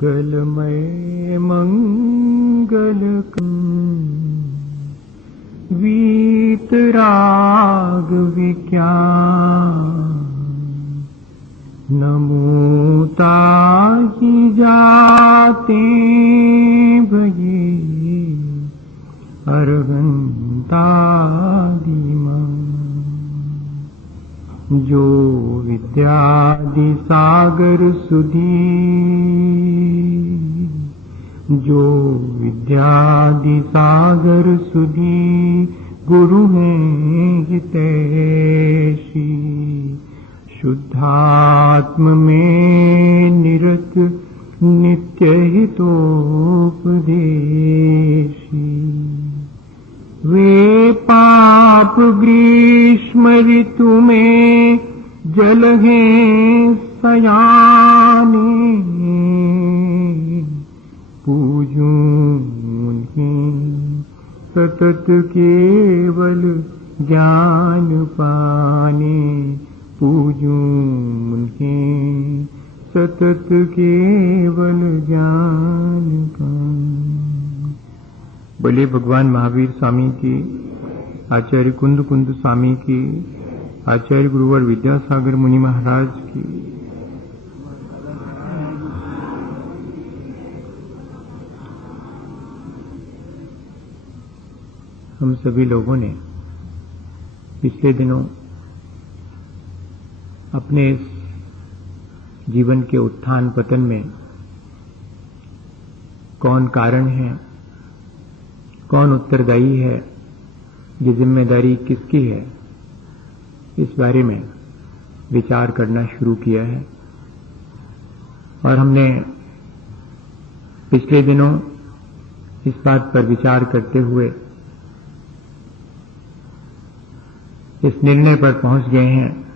मंगलमय मंगलकं वीतराग विज्ञान नमो ताहि जाते भये अरहंतादिमं जो विद्यादि सागर सुधी जो विद्यादि सागर सुधी गुरु हैं हितैषी शुद्धात्म में निरत नित्य हितोपदेशी वे पाप ग्रीष्म ऋतु में जल हैं सयाने पूजूं उन्हें सतत केवल ज्ञान पाने पूजूं उन्हें सतत केवल ज्ञान पाने। बोले भगवान महावीर स्वामी की, आचार्य कुंद कुंद स्वामी की, आचार्य गुरुवर विद्यासागर मुनि महाराज की। हम सभी लोगों ने पिछले दिनों अपने जीवन के उत्थान पतन में कौन कारण है, कौन उत्तरदायी है, ये जिम्मेदारी किसकी है, इस बारे में विचार करना शुरू किया है। और हमने पिछले दिनों इस बात पर विचार करते हुए इस निर्णय पर पहुंच गए हैं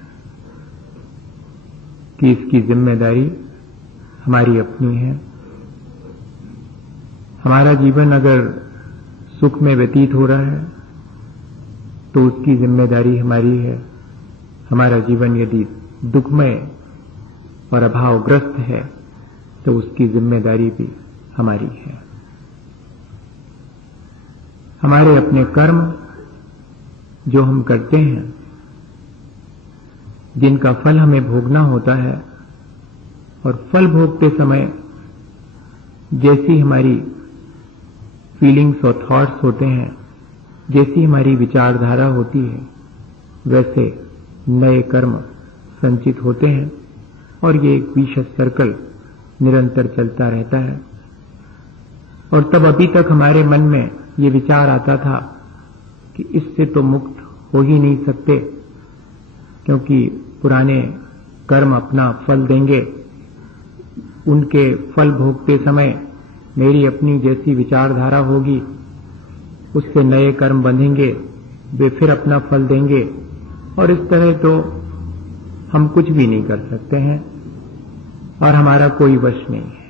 कि इसकी जिम्मेदारी हमारी अपनी है। हमारा जीवन अगर सुख में व्यतीत हो रहा है तो उसकी जिम्मेदारी हमारी है। हमारा जीवन यदि दुखमय और अभावग्रस्त है तो उसकी जिम्मेदारी भी हमारी है। हमारे अपने कर्म जो हम करते हैं, जिनका फल हमें भोगना होता है, और फल भोगते समय जैसी हमारी फीलिंग्स और थॉट्स होते हैं, जैसी हमारी विचारधारा होती है, वैसे नए कर्म संचित होते हैं और ये एक विशेष सर्कल निरंतर चलता रहता है। और तब अभी तक हमारे मन में ये विचार आता था कि इससे तो मुक्त हो ही नहीं सकते, क्योंकि पुराने कर्म अपना फल देंगे। उनके फल भोगते समय मेरी अपनी जैसी विचारधारा होगी, उससे नए कर्म बंधेंगे, वे फिर अपना फल देंगे, और इस तरह तो हम कुछ भी नहीं कर सकते हैं और हमारा कोई वश नहीं है।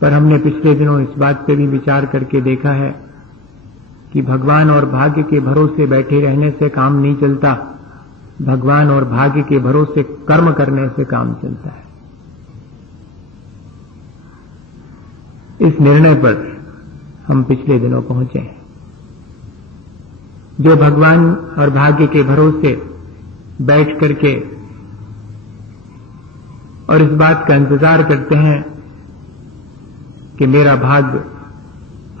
पर हमने पिछले दिनों इस बात पे भी विचार करके देखा है कि भगवान और भाग्य के भरोसे बैठे रहने से काम नहीं चलता, भगवान और भाग्य के भरोसे कर्म करने से काम चलता है। इस निर्णय पर हम पिछले दिनों पहुंचे हैं। जो भगवान और भाग्य के भरोसे बैठ करके और इस बात का इंतजार करते हैं कि मेरा भाग्य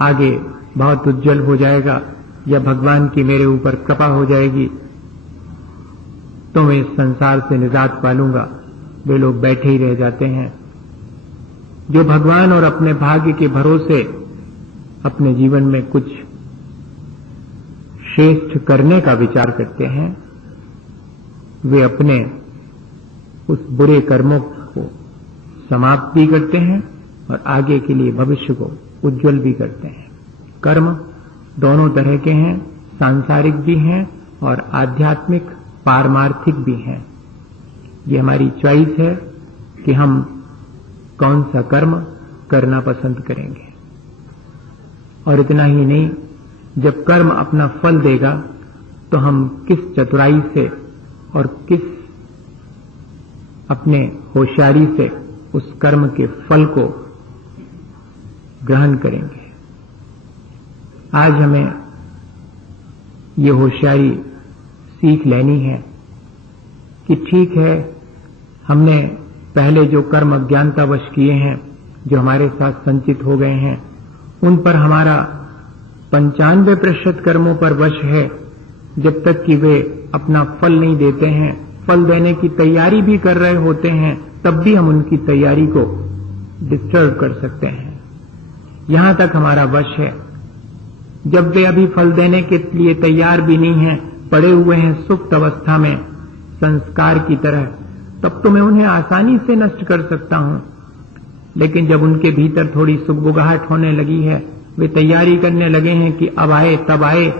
आगे बहुत उज्जवल हो जाएगा या भगवान की मेरे ऊपर कृपा हो जाएगी तो मैं इस संसार से निजात पालूंगा, वे लोग बैठे ही रह जाते हैं। जो भगवान और अपने भाग्य के भरोसे अपने जीवन में कुछ श्रेष्ठ करने का विचार करते हैं, वे अपने उस बुरे कर्मों को समाप्त भी करते हैं और आगे के लिए भविष्य को उज्जवल भी करते हैं। कर्म दोनों तरह के हैं, सांसारिक भी हैं और आध्यात्मिक पारमार्थिक भी हैं। ये हमारी चॉइस है कि हम कौन सा कर्म करना पसंद करेंगे। और इतना ही नहीं, जब कर्म अपना फल देगा तो हम किस चतुराई से और किस अपने होशियारी से उस कर्म के फल को ग्रहण करेंगे। आज हमें ये होशियारी सीख लेनी है कि ठीक है, हमने पहले जो कर्म अज्ञानतावश किए हैं, जो हमारे साथ संचित हो गए हैं, उन पर हमारा 95% कर्मों पर वश है। जब तक कि वे अपना फल नहीं देते हैं, फल देने की तैयारी भी कर रहे होते हैं, तब भी हम उनकी तैयारी को डिस्टर्ब कर सकते हैं। यहां तक हमारा वश है। जब वे अभी फल देने के लिए तैयार भी नहीं हैं, पड़े हुए हैं सुप्त अवस्था में संस्कार की तरह, तब तो मैं उन्हें आसानी से नष्ट कर सकता हूं। लेकिन जब उनके भीतर थोड़ी सुगबुगाहट होने लगी है, वे तैयारी करने लगे हैं कि अब आए तब आए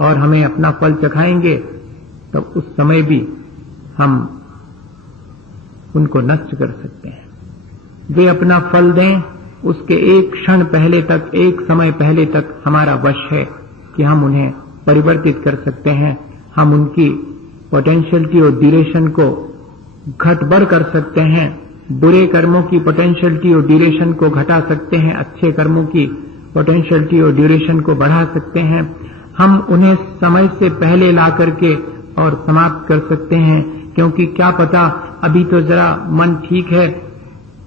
और हमें अपना फल चखाएंगे, तब उस समय भी हम उनको नष्ट कर सकते हैं। वे अपना फल दें, उसके एक क्षण पहले तक, एक समय पहले तक हमारा वश है कि हम उन्हें परिवर्तित कर सकते हैं। हम उनकी पोटेंशियलिटी और ड्यूरेशन को घट बढ़ कर सकते हैं। बुरे कर्मों की पोटेंशियलिटी और ड्यूरेशन को घटा सकते हैं, अच्छे कर्मों की पोटेंशियलिटी और ड्यूरेशन को बढ़ा सकते हैं। हम उन्हें समय से पहले ला करके और समाप्त कर सकते हैं, क्योंकि क्या पता अभी तो जरा मन ठीक है,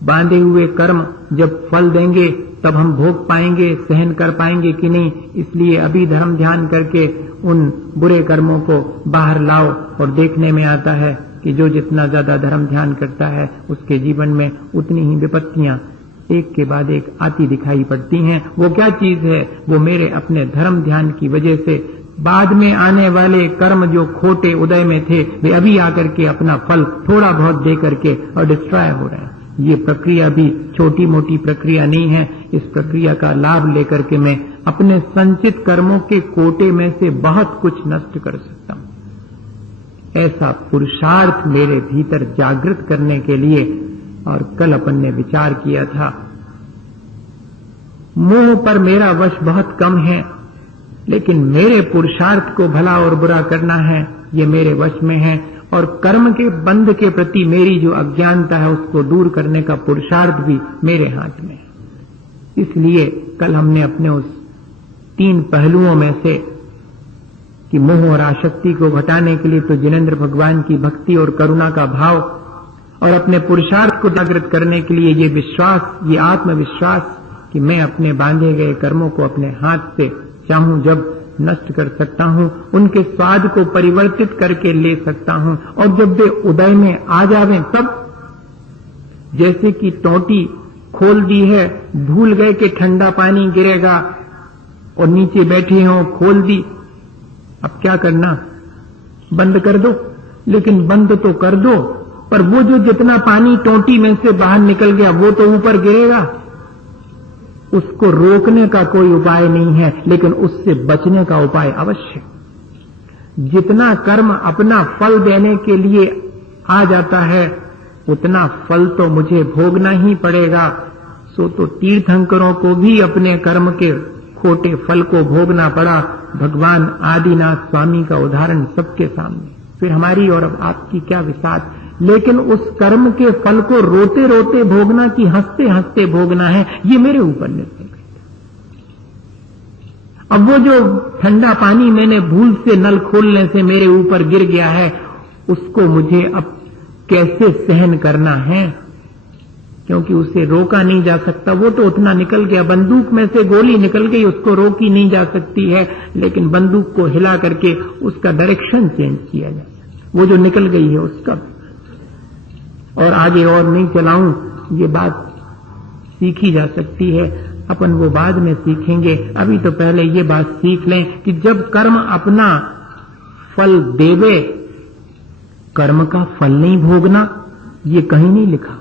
बांधे हुए कर्म जब फल देंगे तब हम भोग पाएंगे, सहन कर पाएंगे कि नहीं। इसलिए अभी धर्म ध्यान करके उन बुरे कर्मों को बाहर लाओ। और देखने में आता है कि जो जितना ज्यादा धर्म ध्यान करता है, उसके जीवन में उतनी ही विपत्तियां एक के बाद एक आती दिखाई पड़ती हैं। वो क्या चीज है? वो मेरे अपने धर्म ध्यान की वजह से बाद में आने वाले कर्म जो खोटे उदय में थे, वे अभी आकर के अपना फल थोड़ा बहुत दे करके और डिस्ट्रॉय हो रहे हैं। ये प्रक्रिया भी छोटी मोटी प्रक्रिया नहीं है। इस प्रक्रिया का लाभ लेकर के मैं अपने संचित कर्मों के कोटे में से बहुत कुछ नष्ट कर सकता हूं। ऐसा पुरुषार्थ मेरे भीतर जागृत करने के लिए, और कल अपन ने विचार किया था, मोह पर मेरा वश बहुत कम है, लेकिन मेरे पुरुषार्थ को भला और बुरा करना है, ये मेरे वश में है। और कर्म के बंध के प्रति मेरी जो अज्ञानता है, उसको दूर करने का पुरुषार्थ भी मेरे हाथ में है। इसलिए कल हमने अपने उस 3 पहलुओं में से कि मोह और आसक्ति को घटाने के लिए तो जिनेंद्र भगवान की भक्ति और करुणा का भाव, और अपने पुरुषार्थ को जागृत करने के लिए ये विश्वास, ये आत्मविश्वास कि मैं अपने बांधे गए कर्मों को अपने हाथ से चाहूं जब नष्ट कर सकता हूं, उनके स्वाद को परिवर्तित करके ले सकता हूं। और जब वे उदय में आ जावें, तब जैसे कि टोटी खोल दी है, भूल गए कि ठंडा पानी गिरेगा और नीचे बैठे हों, खोल दी, अब क्या करना? बंद कर दो। लेकिन बंद तो कर दो, पर वो जो जितना पानी टोटी में से बाहर निकल गया, वो तो ऊपर गिरेगा। उसको रोकने का कोई उपाय नहीं है, लेकिन उससे बचने का उपाय अवश्य। जितना कर्म अपना फल देने के लिए आ जाता है, उतना फल तो मुझे भोगना ही पड़ेगा। सो तो तीर्थंकरों को भी अपने कर्म के खोटे फल को भोगना पड़ा। भगवान आदिनाथ स्वामी का उदाहरण सबके सामने, फिर हमारी और अब आपकी क्या विसात। लेकिन उस कर्म के फल को रोते रोते भोगना कि हंसते हंसते भोगना है, ये मेरे ऊपर निर्भर करता है। अब वो जो ठंडा पानी मैंने भूल से नल खोलने से मेरे ऊपर गिर गया है, उसको मुझे अब कैसे सहन करना है, क्योंकि उसे रोका नहीं जा सकता। वो तो उतना निकल गया, बंदूक में से गोली निकल गई, उसको रोकी नहीं जा सकती है, लेकिन बंदूक को हिला करके उसका डायरेक्शन चेंज किया जा सकता। वो जो निकल गई है उसका, और आगे और नहीं चलाऊं, ये बात सीखी जा सकती है। अपन वो बाद में सीखेंगे। अभी तो पहले ये बात सीख लें कि जब कर्म अपना फल देवे, कर्म का फल नहीं भोगना, ये कहीं नहीं लिखा।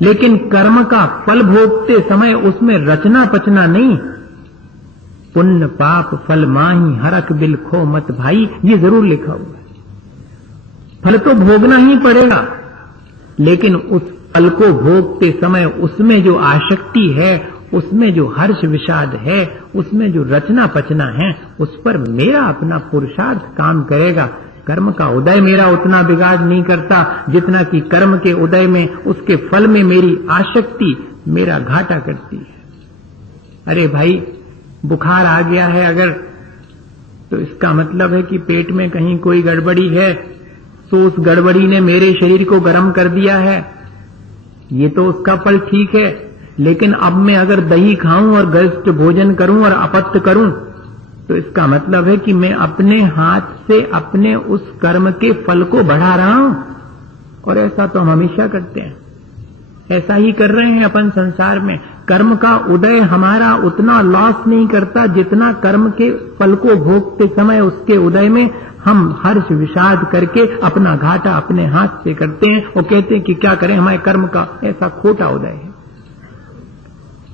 लेकिन कर्म का फल भोगते समय उसमें रचना पचना नहीं। पुण्य पाप फल माही हरख बिल खो मत भाई, ये जरूर लिखा हुआ है। फल तो भोगना ही पड़ेगा, लेकिन उस फल को भोगते समय उसमें जो आसक्ति है, उसमें जो हर्ष विषाद है, उसमें जो रचना पचना है, उस पर मेरा अपना पुरुषार्थ काम करेगा। कर्म का उदय मेरा उतना बिगाड़ नहीं करता जितना कि कर्म के उदय में, उसके फल में मेरी आसक्ति मेरा घाटा करती है। अरे भाई, बुखार आ गया है अगर, तो इसका मतलब है कि पेट में कहीं कोई गड़बड़ी है, तो उस गड़बड़ी ने मेरे शरीर को गर्म कर दिया है, ये तो उसका फल ठीक है। लेकिन अब मैं अगर दही खाऊं और गरिष्ठ भोजन करूं और अपत्य करूं, तो इसका मतलब है कि मैं अपने हाथ से अपने उस कर्म के फल को बढ़ा रहा हूं। और ऐसा तो हम हमेशा करते हैं, ऐसा ही कर रहे हैं अपन संसार में। कर्म का उदय हमारा उतना लॉस नहीं करता जितना कर्म के फल को भोगते समय उसके उदय में हम हर्ष विषाद करके अपना घाटा अपने हाथ से करते हैं और कहते हैं कि क्या करें, हमारे कर्म का ऐसा खोटा उदय है।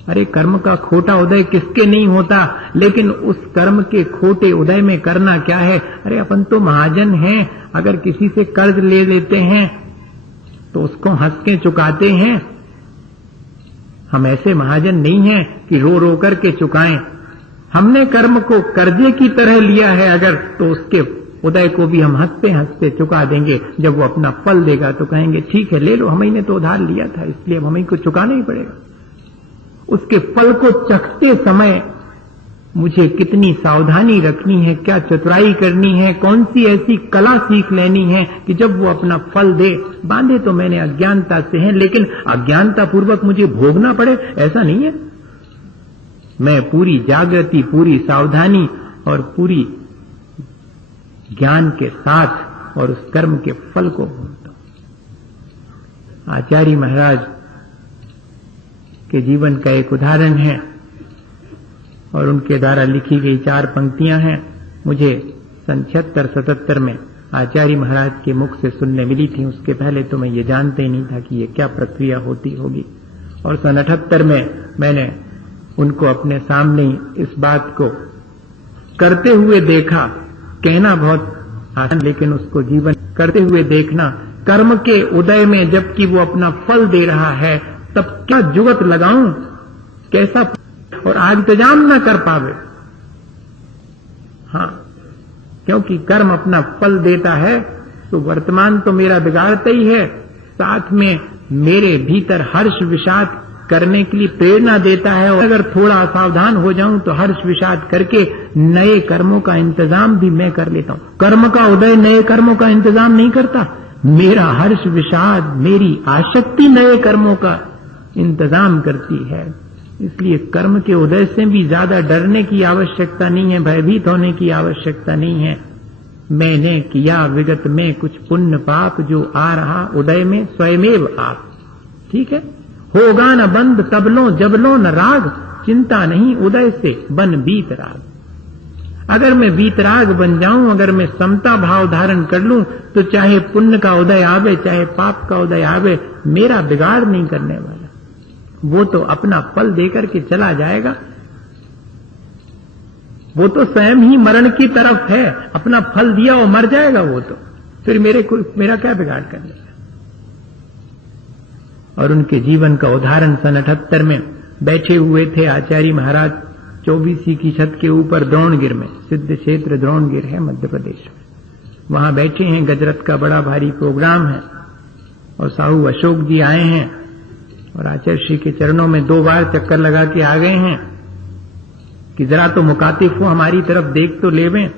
अरे कर्म का खोटा उदय किसके नहीं होता, लेकिन उस कर्म के खोटे उदय में करना क्या है। अरे अपन तो महाजन हैं, अगर किसी से कर्ज ले लेते हैं तो उसको हंस के चुकाते हैं। हम ऐसे महाजन नहीं हैं कि रो रो करके चुकाएं। हमने कर्म को कर्जे की तरह लिया है अगर, तो उसके उदय को भी हम हंसते हंसते चुका देंगे। जब वो अपना फल देगा तो कहेंगे ठीक है ले लो, हमें ने तो उधार लिया था, इसलिए अब हमें को चुकाना ही पड़ेगा। उसके फल को चखते समय मुझे कितनी सावधानी रखनी है, क्या चतुराई करनी है, कौन सी ऐसी कला सीख लेनी है कि जब वो अपना फल दे। बांधे तो मैंने अज्ञानता से हैं, लेकिन अज्ञानता पूर्वक मुझे भोगना पड़े ऐसा नहीं है। मैं पूरी जागृति, पूरी सावधानी और पूरी ज्ञान के साथ और उस कर्म के फल को भोगता हूं। आचार्य महाराज के जीवन का एक उदाहरण है और उनके द्वारा लिखी गई 4 पंक्तियां हैं। मुझे सन 76-77 में आचार्य महाराज के मुख से सुनने मिली थी। उसके पहले तो मैं ये जानते ही नहीं था कि ये क्या प्रक्रिया होती होगी। और सन 78 में मैंने उनको अपने सामने इस बात को करते हुए देखा। कहना बहुत आसान, लेकिन उसको जीवन करते हुए देखना। कर्म के उदय में जबकि वो अपना फल दे रहा है, तब क्या जुगत लगाऊं, कैसा, और आज इंतजाम न कर पावे। हाँ, क्योंकि कर्म अपना फल देता है तो वर्तमान तो मेरा बिगाड़ता ही है, साथ में मेरे भीतर हर्ष विषाद करने के लिए प्रेरणा देता है। और अगर थोड़ा असावधान हो जाऊं तो हर्ष विषाद करके नए कर्मों का इंतजाम भी मैं कर लेता हूं। कर्म का उदय नए कर्मों का इंतजाम नहीं करता, मेरा हर्ष विषाद, मेरी आसक्ति नए कर्मों का इंतजाम करती है। इसलिए कर्म के उदय से भी ज्यादा डरने की आवश्यकता नहीं है, भयभीत होने की आवश्यकता नहीं है। मैंने किया विगत में कुछ पुण्य पाप, जो आ रहा उदय में स्वयमेव आप। ठीक है, होगा न बंद तब लो जब लो न राग, चिंता नहीं उदय से बन बीत राग। अगर मैं वीतराग बन जाऊं, अगर मैं समता भाव धारण कर लूं, तो चाहे पुण्य का उदय आवे चाहे पाप का उदय आवे, मेरा बिगाड़ नहीं करने वाला। वो तो अपना फल देकर के चला जाएगा। वो तो स्वयं ही मरण की तरफ है, अपना फल दिया और मर जाएगा वो तो, फिर मेरा क्या बिगाड़ करने। और उनके जीवन का उदाहरण सन 78 में बैठे हुए थे आचार्य महाराज 24 की छत के ऊपर द्रोणगिर में, सिद्ध क्षेत्र द्रोणगिर है मध्य प्रदेश में। वहां बैठे हैं, गजरत का बड़ा भारी प्रोग्राम है और साहू अशोक जी आए हैं और आचार्य श्री के चरणों में 2 बार चक्कर लगा के आ गए हैं कि जरा तो मुकातिफ हो, हमारी तरफ देख तो लेवें।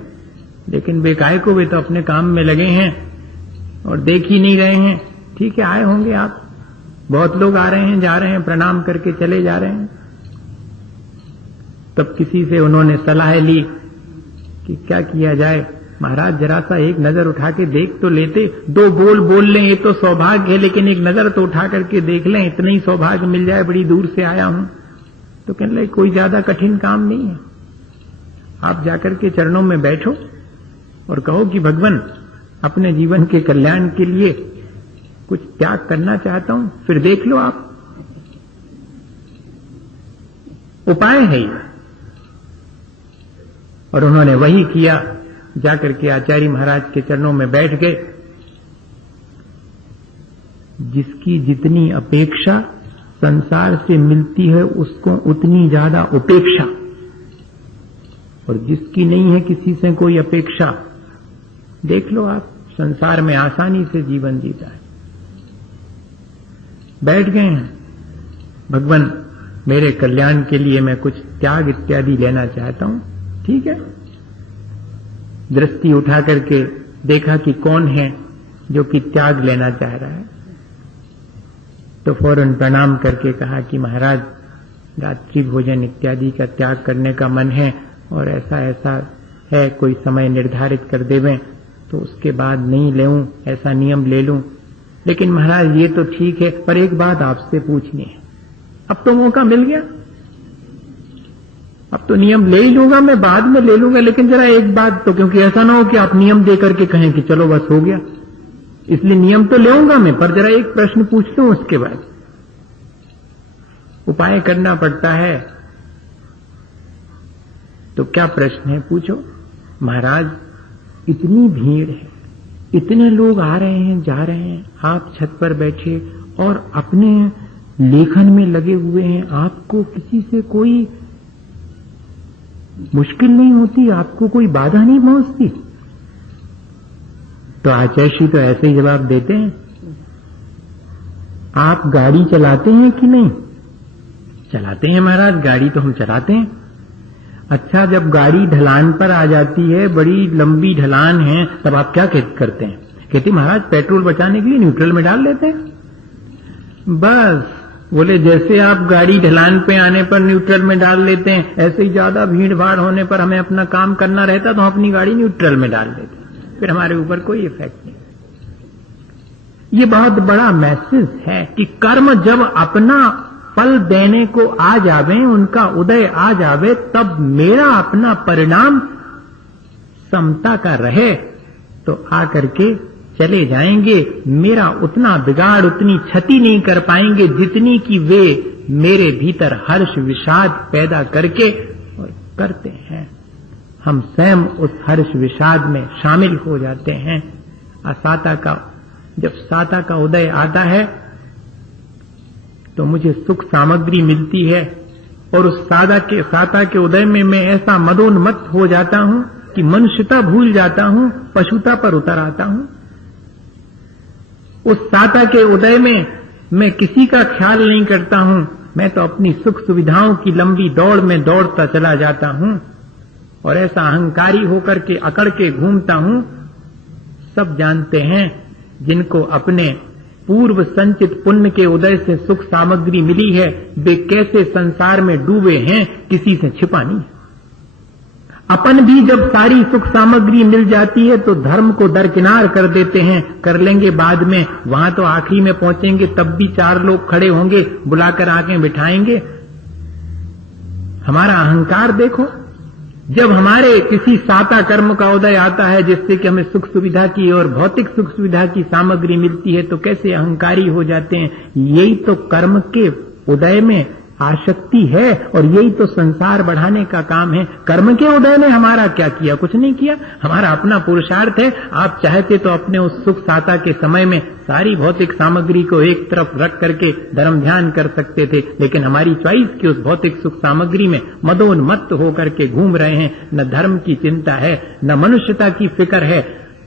लेकिन बेकाय को वे तो अपने काम में लगे हैं और देख ही नहीं रहे हैं। ठीक है, आए होंगे आप, बहुत लोग आ रहे हैं जा रहे हैं, प्रणाम करके चले जा रहे हैं। तब किसी से उन्होंने सलाह ली कि क्या किया जाए। महाराज जरा सा एक नजर उठा के देख तो लेते, 2 बोल लें ये तो सौभाग्य है, लेकिन एक नजर तो उठा करके देख लें, इतना ही सौभाग्य मिल जाए, बड़ी दूर से आया हूं। तो कहने लगे कोई ज्यादा कठिन काम नहीं है, आप जाकर के चरणों में बैठो और कहो कि भगवान अपने जीवन के कल्याण के लिए कुछ त्याग करना चाहता हूं, फिर देख लो आप, उपाय है ये। और उन्होंने वही किया, जाकर के आचार्य महाराज के चरणों में बैठ गए। जिसकी जितनी अपेक्षा संसार से मिलती है उसको उतनी ज्यादा उपेक्षा, और जिसकी नहीं है किसी से कोई अपेक्षा देख लो आप, संसार में आसानी से जीवन जीता है। बैठ गए हैं, भगवान मेरे कल्याण के लिए मैं कुछ त्याग इत्यादि लेना चाहता हूं, ठीक है। दृष्टि उठा करके देखा कि कौन है जो कि त्याग लेना चाह रहा है, तो फौरन प्रणाम करके कहा कि महाराज रात्रि भोजन इत्यादि का त्याग करने का मन है और ऐसा ऐसा है, कोई समय निर्धारित कर देवें तो उसके बाद नहीं लेऊं, ऐसा नियम ले लूं। लेकिन महाराज ये तो ठीक है, पर एक बात आपसे पूछनी है। अब तो मौका मिल गया, अब तो नियम ले ही लूंगा, मैं बाद में ले लूंगा, लेकिन जरा एक बात तो, क्योंकि ऐसा ना हो कि आप नियम दे करके कहें कि चलो बस हो गया, इसलिए नियम तो लेऊंगा मैं, पर जरा एक प्रश्न पूछ लूं, उसके बाद उपाय करना पड़ता है। तो क्या प्रश्न है, पूछो। महाराज इतनी भीड़ है, इतने लोग आ रहे हैं जा रहे हैं, आप छत पर बैठे और अपने लेखन में लगे हुए हैं, आपको किसी से कोई मुश्किल नहीं होती, आपको कोई बाधा नहीं पहुंचती? तो आचार्य तो ऐसे ही जवाब देते हैं, आप गाड़ी चलाते हैं कि नहीं? चलाते हैं महाराज, गाड़ी तो हम चलाते हैं। अच्छा, जब गाड़ी ढलान पर आ जाती है, बड़ी लंबी ढलान है, तब आप क्या करते हैं? कहते महाराज पेट्रोल बचाने के लिए न्यूट्रल में डाल लेते हैं। बस बोले जैसे आप गाड़ी ढलान पे आने पर न्यूट्रल में डाल लेते हैं, ऐसे ही ज्यादा भीड़ भाड़ होने पर हमें अपना काम करना रहता तो हम अपनी गाड़ी न्यूट्रल में डाल देते, फिर हमारे ऊपर कोई इफेक्ट नहीं। ये बहुत बड़ा मैसेज है कि कर्म जब अपना फल देने को आ जावे, उनका उदय आ जावे, तब मेरा अपना परिणाम समता का रहे तो आकर के चले जाएंगे। मेरा उतना बिगाड़, उतनी क्षति नहीं कर पाएंगे जितनी कि वे मेरे भीतर हर्ष विषाद पैदा करके और करते हैं। हम स्वयं उस हर्ष विषाद में शामिल हो जाते हैं। असाता का, जब साता का उदय आता है तो मुझे सुख सामग्री मिलती है और उस साता के उदय में मैं ऐसा मदोन्मत्त हो जाता हूं कि मनुष्यता भूल जाता हूं, पशुता पर उतर आता हूं। उस साता के उदय में मैं किसी का ख्याल नहीं करता हूं, मैं तो अपनी सुख सुविधाओं की लंबी दौड़ में दौड़ता चला जाता हूं और ऐसा अहंकारी होकर के अकड़ के घूमता हूं। सब जानते हैं जिनको अपने पूर्व संचित पुण्य के उदय से सुख सामग्री मिली है, वे कैसे संसार में डूबे हैं, किसी से छिपा नहीं। अपन भी जब सारी सुख सामग्री मिल जाती है तो धर्म को दरकिनार कर देते हैं, कर लेंगे बाद में, वहां तो आखिरी में पहुंचेंगे तब भी 4 लोग खड़े होंगे, बुलाकर आके बिठाएंगे। हमारा अहंकार देखो, जब हमारे किसी साता कर्म का उदय आता है जिससे कि हमें सुख सुविधा की और भौतिक सुख सुविधा की सामग्री मिलती है, तो कैसे अहंकारी हो जाते हैं। यही तो कर्म के उदय में आसक्ति है और यही तो संसार बढ़ाने का काम है। कर्म के उदय ने हमारा क्या किया? कुछ नहीं किया, हमारा अपना पुरुषार्थ है। आप चाहते तो अपने उस सुख साता के समय में सारी भौतिक सामग्री को एक तरफ रख करके धर्म ध्यान कर सकते थे, लेकिन हमारी चॉइस की उस भौतिक सुख सामग्री में मदोन्मत्त होकर के घूम रहे हैं। न धर्म की चिंता है, न मनुष्यता की फिक्र है।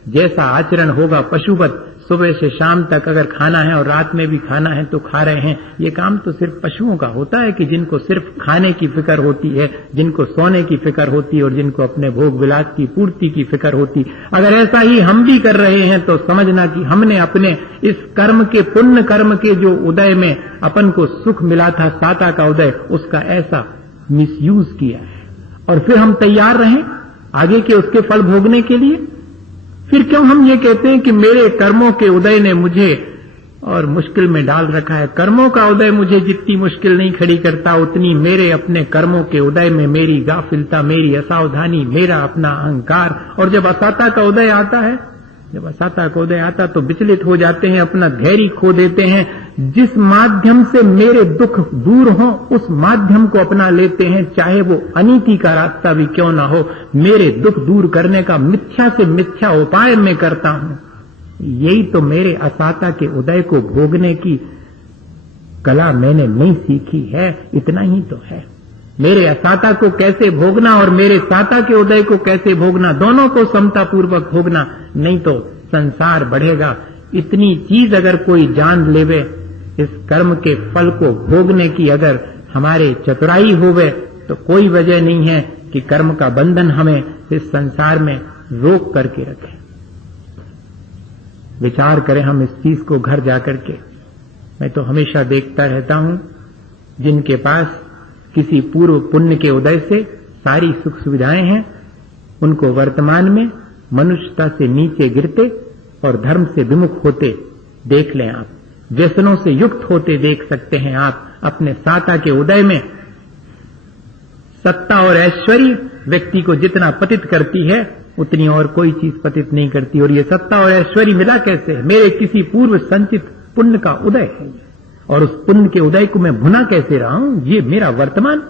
जैसा आचरण होगा पशुवत, सुबह से शाम तक अगर खाना है और रात में भी खाना है तो खा रहे हैं। ये काम तो सिर्फ पशुओं का होता है कि जिनको सिर्फ खाने की फिक्र होती है, जिनको सोने की फिक्र होती है और जिनको अपने भोग विलास की पूर्ति की फिक्र होती। अगर ऐसा ही हम भी कर रहे हैं तो समझना कि हमने अपने इस कर्म के, पुण्य कर्म के जो उदय में अपन को सुख मिला था, साता का उदय, उसका ऐसा मिसयूज किया है। और फिर हम तैयार रहें आगे के उसके फल भोगने के लिए। फिर क्यों हम ये कहते हैं कि मेरे कर्मों के उदय ने मुझे और मुश्किल में डाल रखा है। कर्मों का उदय मुझे जितनी मुश्किल नहीं खड़ी करता, उतनी मेरे अपने कर्मों के उदय में मेरी गाफिलता, मेरी असावधानी, मेरा अपना अहंकार। और जब असाता का उदय आता है, जब असाता का उदय आता तो विचलित हो जाते हैं, अपना धैर्य खो देते हैं। जिस माध्यम से मेरे दुख दूर हो उस माध्यम को अपना लेते हैं, चाहे वो अनीति का रास्ता भी क्यों ना हो। मेरे दुख दूर करने का मिथ्या से मिथ्या उपाय मैं करता हूं। यही तो मेरे असाता के उदय को भोगने की कला मैंने नहीं सीखी है। इतना ही तो है। मेरे असाता को कैसे भोगना और मेरे साता के उदय को कैसे भोगना, दोनों को समता पूर्वक भोगना, नहीं तो संसार बढ़ेगा। इतनी चीज अगर कोई जान लेवे, इस कर्म के फल को भोगने की अगर हमारे चतुराई होवे, तो कोई वजह नहीं है कि कर्म का बंधन हमें इस संसार में रोक करके रखे। विचार करें हम इस चीज को घर जाकर के। मैं तो हमेशा देखता रहता हूं, जिनके पास किसी पूर्व पुण्य के उदय से सारी सुख सुविधाएं हैं, उनको वर्तमान में मनुष्यता से नीचे गिरते और धर्म से विमुख होते देख लें आप। व्यसनों से युक्त होते देख सकते हैं आप अपने साता के उदय में। सत्ता और ऐश्वर्य व्यक्ति को जितना पतित करती है, उतनी और कोई चीज पतित नहीं करती। और ये सत्ता और ऐश्वर्य मिला कैसे? मेरे किसी पूर्व संचित पुण्य का उदय है, और उस पुण्य के उदय को मैं भुना कैसे रहा हूं, ये मेरा वर्तमान।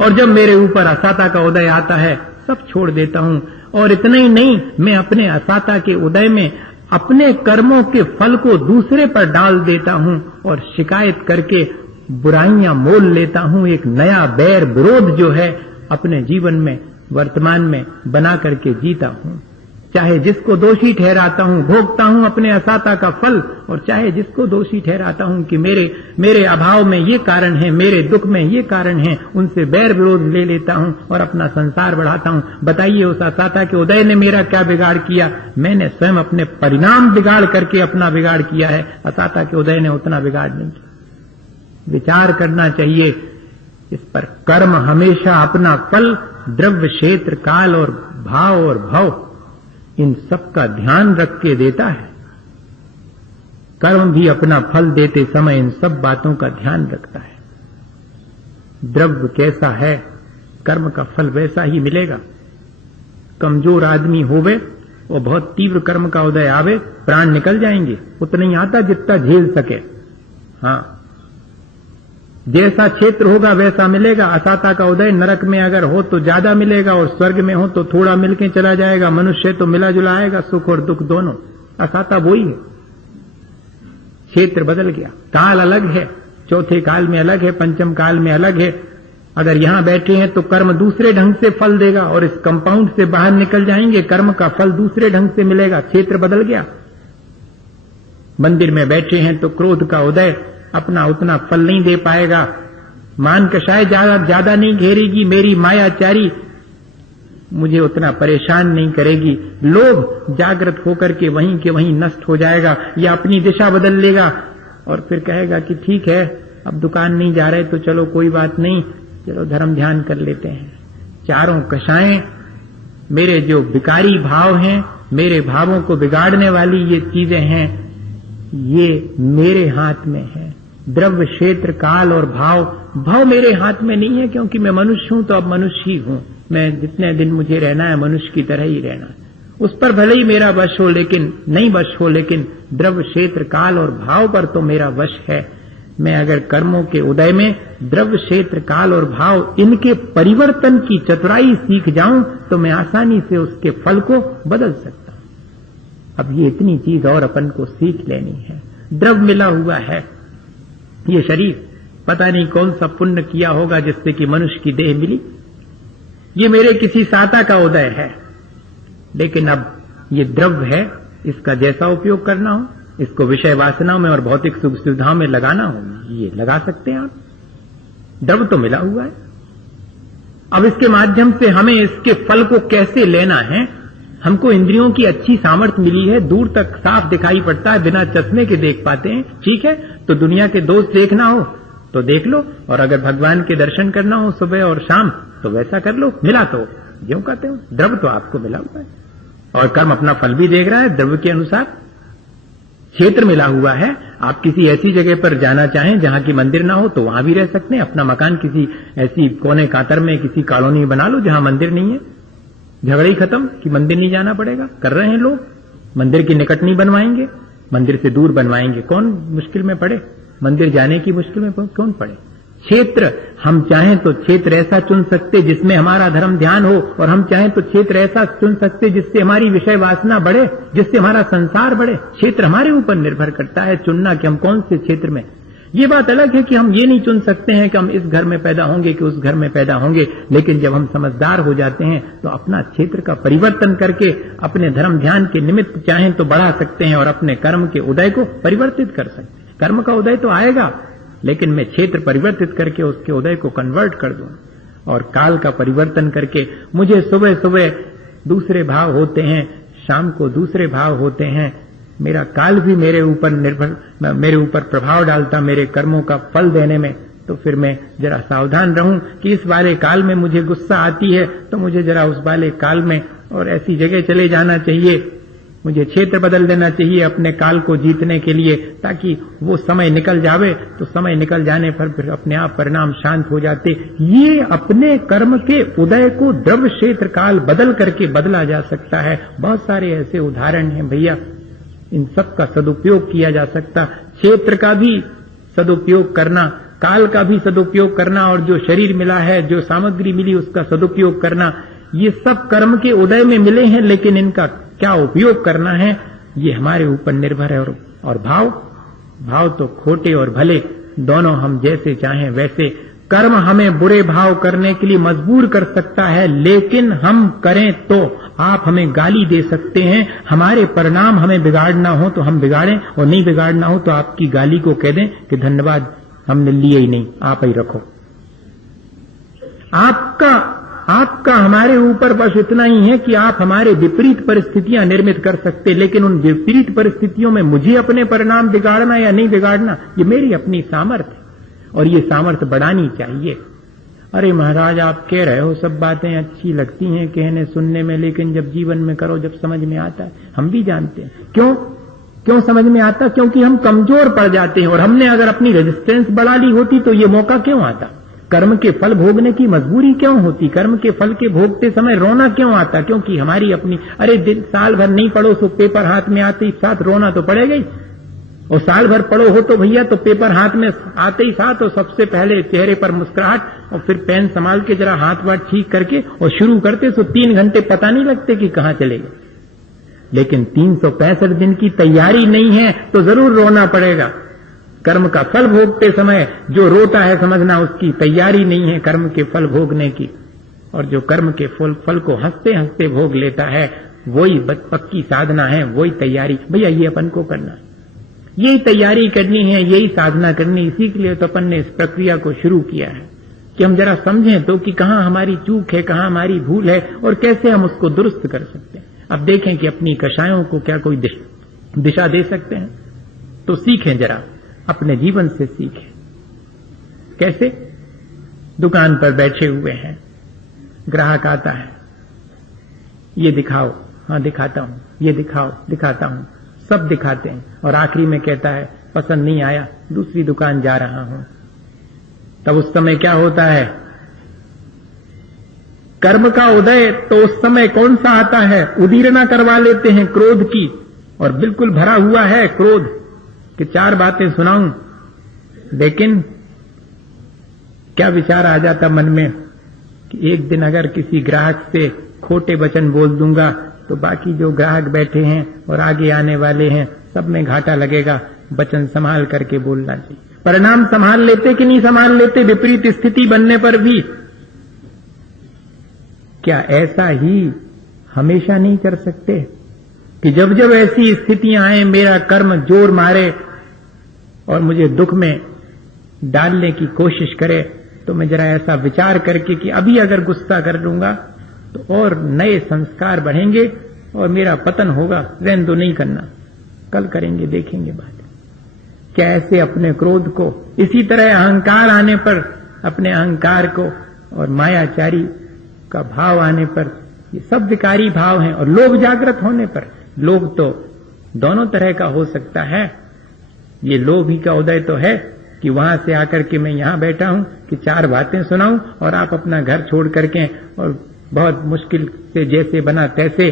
और जब मेरे ऊपर असाता का उदय आता है, सब छोड़ देता हूं। और इतना ही नहीं, मैं अपने असाता के उदय में अपने कर्मों के फल को दूसरे पर डाल देता हूं और शिकायत करके बुराइयां मोल लेता हूं। एक नया बैर विरोध जो है अपने जीवन में वर्तमान में बना करके जीता हूं। चाहे जिसको दोषी ठहराता हूं, भोगता हूं अपने असाता का फल, और चाहे जिसको दोषी ठहराता हूं कि मेरे अभाव में ये कारण है, मेरे दुख में ये कारण है, उनसे बैर विरोध ले लेता हूं और अपना संसार बढ़ाता हूं। बताइए उस असाता के उदय ने मेरा क्या बिगाड़ किया? मैंने स्वयं अपने परिणाम बिगाड़ करके अपना बिगाड़ किया है, असाता के उदय ने उतना बिगाड़ नहीं किया। विचार करना चाहिए इस पर। कर्म हमेशा अपना फल द्रव्य, क्षेत्र, काल और भाव और भव, इन सब का ध्यान रख के देता है। कर्म भी अपना फल देते समय इन सब बातों का ध्यान रखता है। द्रव्य कैसा है, कर्म का फल वैसा ही मिलेगा। कमजोर आदमी होवे और बहुत तीव्र कर्म का उदय आवे, प्राण निकल जाएंगे। उतना ही आता जितना झेल सके। हाँ, जैसा क्षेत्र होगा वैसा मिलेगा। असाता का उदय नरक में अगर हो तो ज्यादा मिलेगा, और स्वर्ग में हो तो थोड़ा मिलके चला जाएगा। मनुष्य तो मिला जुला आएगा, सुख और दुख दोनों। असाता वही है, क्षेत्र बदल गया। काल अलग है, चौथे काल में अलग है, पंचम काल में अलग है। अगर यहां बैठे हैं तो कर्म दूसरे ढंग से फल देगा, और इस कंपाउंड से बाहर निकल जाएंगे, कर्म का फल दूसरे ढंग से मिलेगा। क्षेत्र बदल गया। मंदिर में बैठे हैं तो क्रोध का उदय अपना उतना फल नहीं दे पाएगा। मान कषाय ज्यादा नहीं घेरेगी, मेरी मायाचारी मुझे उतना परेशान नहीं करेगी। लोभ जागृत होकर के वहीं नष्ट हो जाएगा, या अपनी दिशा बदल लेगा और फिर कहेगा कि ठीक है, अब दुकान नहीं जा रहे तो चलो कोई बात नहीं, चलो धर्म ध्यान कर लेते हैं। चारों कषाएं, मेरे जो विकारी भाव हैं, मेरे भावों को बिगाड़ने वाली ये चीजें हैं, ये मेरे हाथ में है। द्रव्य, क्षेत्र, काल और भाव मेरे हाथ में नहीं है, क्योंकि मैं मनुष्य हूं तो अब मनुष्य ही हूं। मैं जितने दिन मुझे रहना है मनुष्य की तरह ही रहना है। उस पर भले ही मेरा वश हो, लेकिन नहीं वश हो, लेकिन द्रव्य, क्षेत्र, काल और भाव पर तो मेरा वश है। मैं अगर कर्मों के उदय में द्रव्य, क्षेत्र, काल और भाव, इनके परिवर्तन की चतुराई सीख जाऊं तो मैं आसानी से उसके फल को बदल सकता हूं। अब ये इतनी चीज और अपन को सीख लेनी है। द्रव्य मिला हुआ है, ये शरीर पता नहीं कौन सा पुण्य किया होगा जिससे कि मनुष्य की देह मिली। ये मेरे किसी साता का उदय है, लेकिन अब ये द्रव्य है, इसका जैसा उपयोग करना हो, इसको विषय वासना में और भौतिक सुख सुविधाओं में लगाना हो, ये लगा सकते हैं आप। द्रव्य तो मिला हुआ है। अब इसके माध्यम से हमें इसके फल को कैसे लेना है। हमको इंद्रियों की अच्छी सामर्थ्य मिली है, दूर तक साफ दिखाई पड़ता है, बिना चश्मे के देख पाते हैं। ठीक है, तो दुनिया के दोस्त देखना हो तो देख लो, और अगर भगवान के दर्शन करना हो सुबह और शाम तो वैसा कर लो। मिला तो ज्यों कहते हो, द्रव्य तो आपको मिला हुआ है, और कर्म अपना फल भी देख रहा है द्रव्य के अनुसार। क्षेत्र मिला हुआ है। आप किसी ऐसी जगह पर जाना चाहें जहां की मंदिर ना हो तो वहां भी रह सकते हैं। अपना मकान किसी ऐसी कोने कातर में किसी कॉलोनी बना लो जहां मंदिर नहीं है। झगड़ा ही खत्म कि मंदिर नहीं जाना पड़ेगा। कर रहे हैं लोग, मंदिर के निकट नहीं बनवाएंगे, मंदिर से दूर बनवाएंगे। कौन मुश्किल में पड़े, मंदिर जाने की मुश्किल में कौन पड़े। क्षेत्र, हम चाहें तो क्षेत्र ऐसा चुन सकते जिसमें हमारा धर्म ध्यान हो, और हम चाहें तो क्षेत्र ऐसा चुन सकते जिससे हमारी विषय वासना बढ़े, जिससे हमारा संसार बढ़े। क्षेत्र हमारे ऊपर निर्भर करता है चुनना कि हम कौन से क्षेत्र में। ये बात अलग है कि हम ये नहीं चुन सकते हैं कि हम इस घर में पैदा होंगे कि उस घर में पैदा होंगे, लेकिन जब हम समझदार हो जाते हैं तो अपना क्षेत्र का परिवर्तन करके अपने धर्म ध्यान के निमित्त चाहें तो बढ़ा सकते हैं और अपने कर्म के उदय को परिवर्तित कर सकते हैं। कर्म का उदय तो आएगा, लेकिन मैं क्षेत्र परिवर्तित करके उसके उदय को कन्वर्ट कर दूं और काल का परिवर्तन करके मुझे सुबह सुबह दूसरे भाव होते हैं, शाम को दूसरे भाव होते हैं, मेरा काल भी मेरे ऊपर प्रभाव डालता मेरे कर्मों का फल देने में, तो फिर मैं जरा सावधान रहूं कि इस वाले काल में मुझे गुस्सा आती है तो मुझे जरा उस वाले काल में और ऐसी जगह चले जाना चाहिए, मुझे क्षेत्र बदल देना चाहिए अपने काल को जीतने के लिए, ताकि वो समय निकल जावे तो समय निकल जाने पर फिर अपने आप परिणाम शांत हो जाते। ये अपने कर्म के उदय को द्रव्य क्षेत्र काल बदल करके बदला जा सकता है। बहुत सारे ऐसे उदाहरण हैं भैया, इन सब का सदुपयोग किया जा सकता। क्षेत्र का भी सदुपयोग करना, काल का भी सदुपयोग करना और जो शरीर मिला है, जो सामग्री मिली उसका सदुपयोग करना, ये सब कर्म के उदय में मिले हैं, लेकिन इनका क्या उपयोग करना है ये हमारे ऊपर निर्भर है। और भाव तो खोटे और भले दोनों हम जैसे चाहें वैसे। कर्म हमें बुरे भाव करने के लिए मजबूर कर सकता है, लेकिन हम करें तो आप हमें गाली दे सकते हैं, हमारे परिणाम हमें बिगाड़ना हो तो हम बिगाड़ें और नहीं बिगाड़ना हो तो आपकी गाली को कह दें कि धन्यवाद हमने लिए ही नहीं, आप ही रखो। आपका हमारे ऊपर बस इतना ही है कि आप हमारे विपरीत परिस्थितियां निर्मित कर सकते, लेकिन उन विपरीत परिस्थितियों में मुझे अपने परिणाम बिगाड़ना या नहीं बिगाड़ना ये मेरी अपनी सामर्थ्य, और ये सामर्थ्य बढ़ानी चाहिए। अरे महाराज आप कह रहे हो सब बातें अच्छी लगती हैं कहने सुनने में, लेकिन जब जीवन में करो, जब समझ में आता है, हम भी जानते हैं क्यों समझ में आता, क्योंकि हम कमजोर पड़ जाते हैं। और हमने अगर अपनी रेजिस्टेंस बढ़ा ली होती तो ये मौका क्यों आता, कर्म के फल भोगने की मजबूरी क्यों होती, कर्म के फल के भोगते समय रोना क्यों आता, क्योंकि हमारी अपनी, अरे साल भर नहीं पढ़ो तो पेपर हाथ में आते ही साथ रोना तो पड़ेगा ही, और साल भर पढ़ो हो तो भैया तो पेपर हाथ में आते ही साथ और सबसे पहले चेहरे पर मुस्कुराहट और फिर पेन संभाल के जरा हाथ वाथ ठीक करके और शुरू करते तो 3 घंटे पता नहीं लगते कि कहां चले गए। लेकिन 365 दिन की तैयारी नहीं है तो जरूर रोना पड़ेगा। कर्म का फल भोगते समय जो रोता है समझना उसकी तैयारी नहीं है कर्म के फल भोगने की, और जो कर्म के फल को हंसते हंसते भोग लेता है वही पक्की साधना है, वही तैयारी। भैया ये अपन को करना है, यही तैयारी करनी है, यही साधना करनी। इसी के लिए तो अपन ने इस प्रक्रिया को शुरू किया है कि हम जरा समझें तो कि कहां हमारी चूक है, कहां हमारी भूल है और कैसे हम उसको दुरुस्त कर सकते हैं। अब देखें कि अपनी कषायों को क्या कोई दिशा दे सकते हैं, तो सीखें, जरा अपने जीवन से सीखें। कैसे? दुकान पर बैठे हुए हैं, ग्राहक आता है, ये दिखाओ, हाँ दिखाता हूं, ये दिखाओ, दिखाता हूं, सब दिखाते हैं और आखिरी में कहता है पसंद नहीं आया, दूसरी दुकान जा रहा हूं। तब उस समय क्या होता है? कर्म का उदय तो उस समय कौन सा आता है? उदीरना करवा लेते हैं क्रोध की, और बिल्कुल भरा हुआ है क्रोध कि 4 बातें सुनाऊं, लेकिन क्या विचार आ जाता मन में कि एक दिन अगर किसी ग्राहक से खोटे वचन बोल दूंगा तो बाकी जो ग्राहक बैठे हैं और आगे आने वाले हैं सब में घाटा लगेगा। वचन संभाल करके बोलना चाहिए। परिणाम संभाल लेते कि नहीं संभाल लेते विपरीत स्थिति बनने पर भी? क्या ऐसा ही हमेशा नहीं कर सकते कि जब जब ऐसी स्थितियां आए, मेरा कर्म जोर मारे और मुझे दुख में डालने की कोशिश करे, तो मैं जरा ऐसा विचार करके कि अभी अगर गुस्सा कर लूंगा तो और नए संस्कार बढ़ेंगे और मेरा पतन होगा, रहने दो, नहीं करना, कल करेंगे, देखेंगे बात। क्या ऐसे अपने क्रोध को, इसी तरह अहंकार आने पर अपने अहंकार को और मायाचारी का भाव आने पर, ये सब विकारी भाव हैं। और लोभ जागृत होने पर, लोभ तो दोनों तरह का हो सकता है। ये लोभ ही का उदय तो है कि वहां से आकर के मैं यहां बैठा हूं कि 4 बातें सुनाऊं और आप अपना घर छोड़ करके और बहुत मुश्किल से जैसे बना तैसे,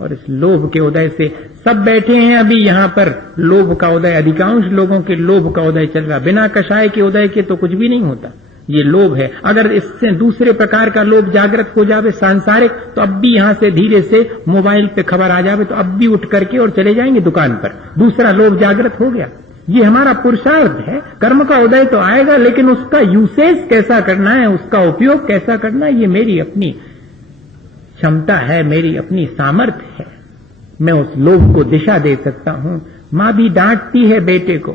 और इस लोभ के उदय से सब बैठे हैं अभी यहां पर। लोभ का उदय, अधिकांश लोगों के लोभ का उदय चल रहा। बिना कषाय के उदय के तो कुछ भी नहीं होता, ये लोभ है। अगर इससे दूसरे प्रकार का लोभ जागृत हो जावे, सांसारिक, तो अब भी यहां से धीरे से मोबाइल पे खबर आ जावे तो अब भी उठ करके और चले जाएंगे दुकान पर। दूसरा लोभ जागृत हो गया। ये हमारा पुरुषार्थ है। कर्म का उदय तो आएगा, लेकिन उसका यूसेज कैसा करना है, उसका उपयोग कैसा करना है, ये मेरी अपनी क्षमता है, मेरी अपनी सामर्थ्य है। मैं उस लोभ को दिशा दे सकता हूं। मां भी डांटती है बेटे को,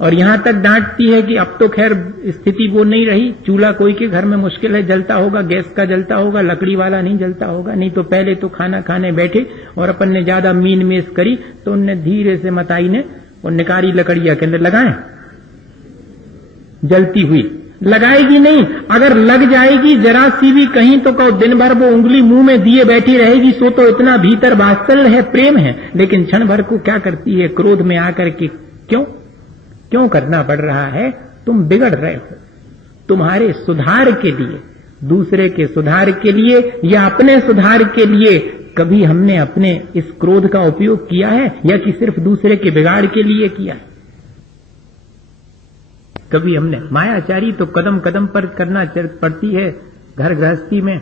और यहां तक डांटती है कि अब तो खैर स्थिति वो नहीं रही। चूल्हा कोई के घर में मुश्किल है, जलता होगा, गैस का जलता होगा, लकड़ी वाला नहीं जलता होगा। नहीं तो पहले तो खाना खाने बैठे और अपन ने ज्यादा मीन मेज करी तो उनने धीरे से मताई ने और निकारी लकड़िया के अंदर लगाए, जलती हुई लगाएगी नहीं। अगर लग जाएगी जरा सी भी कहीं तो कहो दिन भर वो उंगली मुंह में दिए बैठी रहेगी, सो तो इतना भीतर वात्सल्य है, प्रेम है। लेकिन क्षण भर को क्या करती है, क्रोध में आकर के क्यों करना पड़ रहा है? तुम बिगड़ रहे हो। तुम्हारे सुधार के लिए, दूसरे के सुधार के लिए या अपने सुधार के लिए कभी हमने अपने इस क्रोध का उपयोग किया है, या कि सिर्फ दूसरे के बिगाड़ के लिए किया है? कभी हमने मायाचारी तो कदम कदम पर करना पड़ती है। घर गृहस्थी में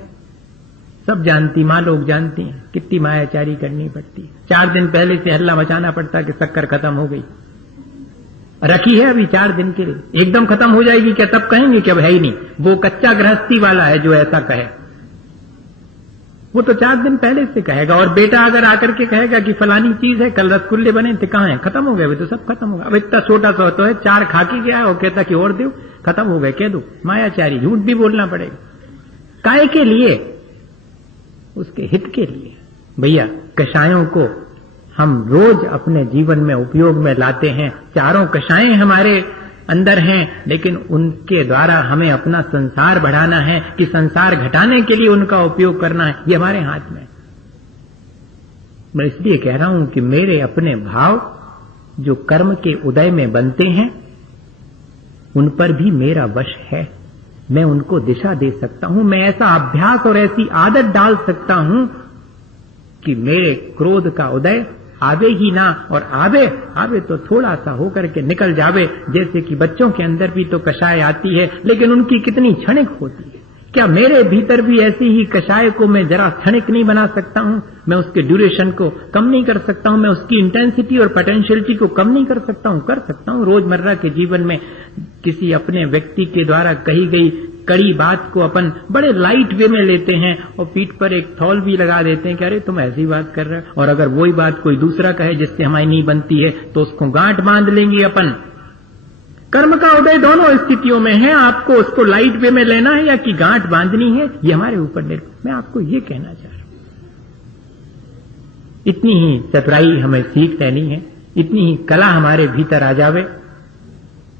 सब जानती, मां लोग जानती हैं कितनी मायाचारी करनी पड़ती है। 4 दिन पहले से हल्ला मचाना पड़ता कि शक्कर खत्म हो गई, रखी है अभी 4 दिन के लिए, एकदम खत्म हो जाएगी क्या? तब कहेंगे कि अब है ही नहीं। वो कच्चा गृहस्थी वाला है जो ऐसा कहे, वो तो 4 दिन पहले से कहेगा। और बेटा अगर आकर के कहेगा कि फलानी चीज है, कल रसगुल्ले बने थे, कहां है? खत्म हो गए, तो सब खत्म होगा। अब इतना छोटा सा तो है, 4 खा के गया और कहता कि और दो, खत्म हो गए, कह दो। मायाचारी, झूठ भी बोलना पड़ेगा। काय के लिए? उसके हित के लिए। भैया, कषायों को हम रोज अपने जीवन में उपयोग में लाते हैं। 4 कषायें हमारे अंदर हैं, लेकिन उनके द्वारा हमें अपना संसार बढ़ाना है कि संसार घटाने के लिए उनका उपयोग करना है, ये हमारे हाथ में। मैं इसलिए कह रहा हूं कि मेरे अपने भाव जो कर्म के उदय में बनते हैं, उन पर भी मेरा वश है। मैं उनको दिशा दे सकता हूं। मैं ऐसा अभ्यास और ऐसी आदत डाल सकता हूं कि मेरे क्रोध का उदय आवे ही ना, और आवे तो थोड़ा सा होकर के निकल जावे। जैसे कि बच्चों के अंदर भी तो कषाय आती है, लेकिन उनकी कितनी क्षणिक होती है। क्या मेरे भीतर भी ऐसी ही कषाय को मैं जरा क्षणिक नहीं बना सकता हूं? मैं उसके ड्यूरेशन को कम नहीं कर सकता हूं? मैं उसकी इंटेंसिटी और पोटेंशियलिटी को कम नहीं कर सकता हूं? कर सकता हूं। रोजमर्रा के जीवन में किसी अपने व्यक्ति के द्वारा कही गई कड़ी बात को अपन बड़े लाइट वे में लेते हैं और पीठ पर एक थौल भी लगा देते हैं कि अरे तुम ऐसी बात कर रहे हो। और अगर वही बात कोई दूसरा कहे जिससे हमारी नहीं बनती है तो उसको गांठ बांध लेंगे अपन। कर्म का उदय दोनों स्थितियों में है। आपको उसको लाइट वे में लेना है या कि गांठ बांधनी है, ये हमारे ऊपर निर्भर। मैं आपको ये कहना चाह रहा हूं, इतनी ही चतुराई हमें सीख लेनी है, इतनी ही कला हमारे भीतर आ जावे।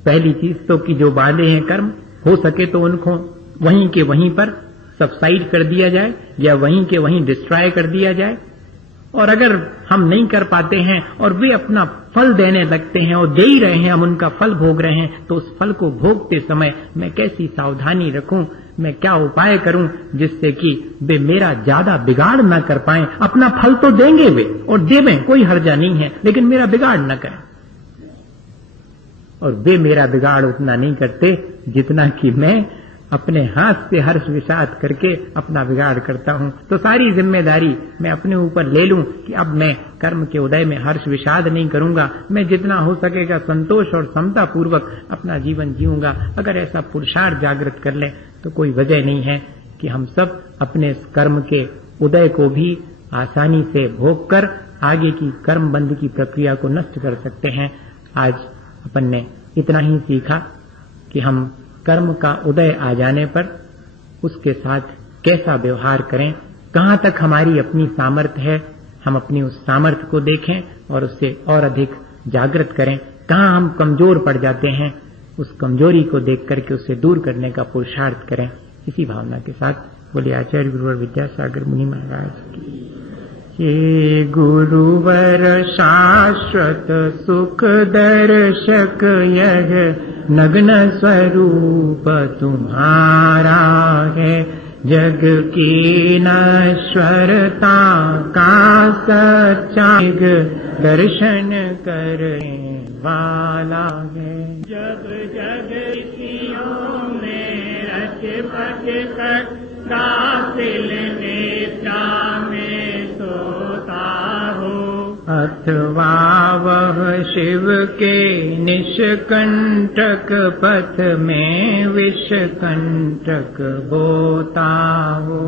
पहली चीज तो कि जो बांधे हैं कर्म, हो सके तो उनको वहीं के वहीं पर सबसाइड कर दिया जाए या वहीं के वहीं डिस्ट्रॉय कर दिया जाए। और अगर हम नहीं कर पाते हैं और वे अपना फल देने लगते हैं और दे ही रहे हैं, हम उनका फल भोग रहे हैं, तो उस फल को भोगते समय मैं कैसी सावधानी रखूं, मैं क्या उपाय करूं जिससे कि वे मेरा ज्यादा बिगाड़ न कर पाएं। अपना फल तो देंगे वे और देवें, कोई हर्जा नहीं है, लेकिन मेरा बिगाड़ न करें। और वे मेरा बिगाड़ उतना नहीं करते जितना कि मैं अपने हाथ से हर्ष विषाद करके अपना बिगाड़ करता हूं। तो सारी जिम्मेदारी मैं अपने ऊपर ले लूं कि अब मैं कर्म के उदय में हर्ष विषाद नहीं करूंगा। मैं जितना हो सकेगा संतोष और समता पूर्वक अपना जीवन जीऊंगा। अगर ऐसा पुरुषार्थ जागृत कर ले तो कोई वजह नहीं है कि हम सब अपने कर्म के उदय को भी आसानी से भोग कर आगे की कर्म बंध की प्रक्रिया को नष्ट कर सकते हैं। आज अपन ने इतना ही सीखा कि हम कर्म का उदय आ जाने पर उसके साथ कैसा व्यवहार करें, कहां तक हमारी अपनी सामर्थ्य है, हम अपनी उस सामर्थ्य को देखें और उससे और अधिक जागृत करें। कहां हम कमजोर पड़ जाते हैं, उस कमजोरी को देख करके उससे दूर करने का पुरुषार्थ करें। इसी भावना के साथ बोले आचार्य गुरुवर विद्यासागर मुनि महाराज की। हे गुरुवर शाश्वत सुख दर्शक यह नग्न स्वरूप तुम्हारा है। जग की नश्वरता का सच्चा दर्शन करने वाला है। जब जग ऋषियों में रच पच कर दासिल नेत्रा में सोता हो, अथवा वह शिव के निष्कंटक पथ में विषकंटक बोता हो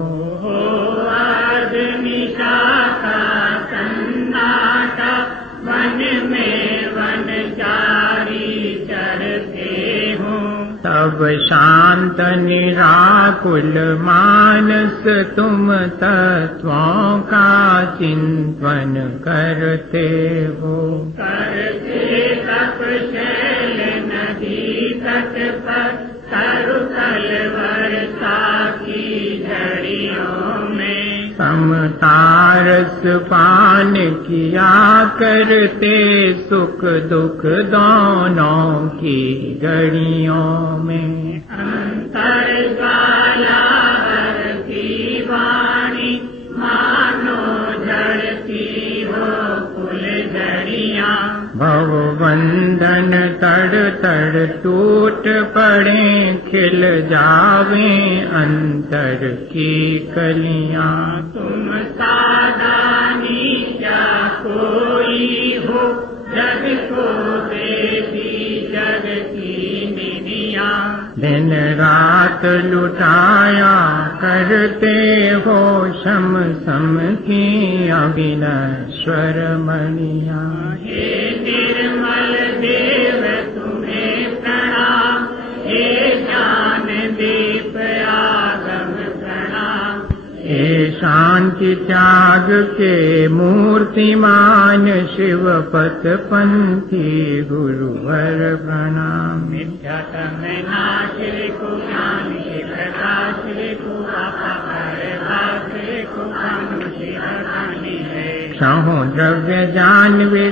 आदमी का सन्नाटा वन में वनचारी चरते हो तब शांत निराकुल मानस तुम तत्वों का चिंतन करते हो करते तप शैल नदी तट पर तरुतल वर्षा की झड़ियों में समतारस पान किया करते सुख दुख दोनों की घड़ियों में अंतर ज्वाला की वाणी मानो झड़ती हो फूल झड़ियाँ भव बंधन तड़ तड़ टूट पड़े खिल जावे अंतर की कलियां तुम सादानी क्या कोई हो जग को देती जग की निधियाँ दिन रात लुटाया करते हो शम सम की अविनश्वर मणिया हे निर्मल देव तुम्हें प्रणाम हे ज्ञान दीप आगम प्रणाम हे शांति त्याग के मूर्तिमान शिव पथ पंथी गुरुवर प्रणाम मिथ्यातम नाश को ज्ञान के प्रकाश को आपा भाग को अनुशिव है सहो द्रव्य जान वे